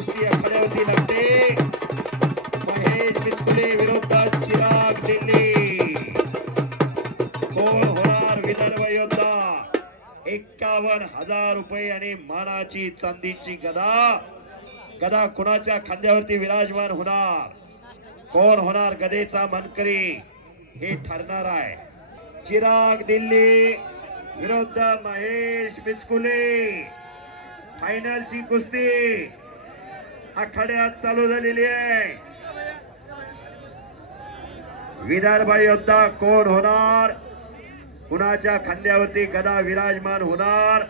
कुस्ती आखाड्यावरती लागते. महेश बिचकुले विरोधात चिराग दिल्ली. कोण होणार विदर्भ योद्धा? 51,000 रुपये आणि मानाची चांदीची गदा. गदा कुणाच्या खांद्यावरती विराजमान होणार? कोण होणार गदेचा मानकरी हे ठरणार आहे. चिराग दिल्ली विरुद्ध महेश बिचकुले. फायनलची कुस्ती आखाड्यात चालू झालेली आहे. विदर्भ योद्धा कोण होणार? कुणाच्या खांद्यावरती गदा विराजमान होणार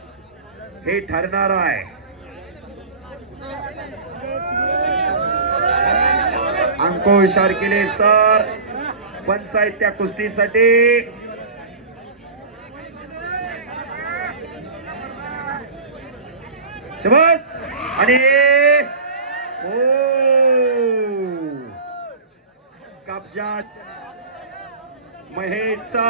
हे ठरणार आहे. अंकुश आरकिले सर पंचायत त्या कुस्तीसाठी. शबास. आणि कब्जा महेशचा.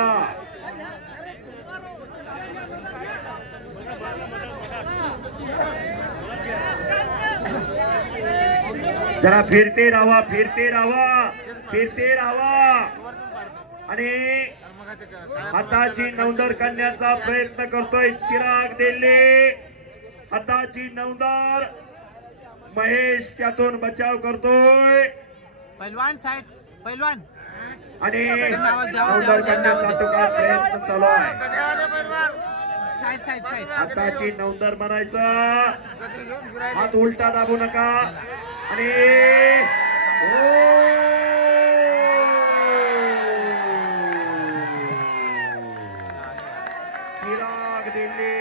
जरा फिरते राहा, फिरते राहा, फिरते राहा. आणि हाताची नौंदर करण्याचा प्रयत्न करतोय चिराग दिल्ली. हाताची नौंदर. महेश त्यातून बचाव करतोय. पैलवान साइड, पैलवान. आणि नौंदर करण्याचा तुका प्रयत्न चालू आहे. Side side side. हाताची नौंदर म्हणायचं. हात उलटा दाबू नका. आणि चिराग दिल्ली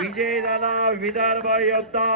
विजय झाला. विदर्भ योद्धा.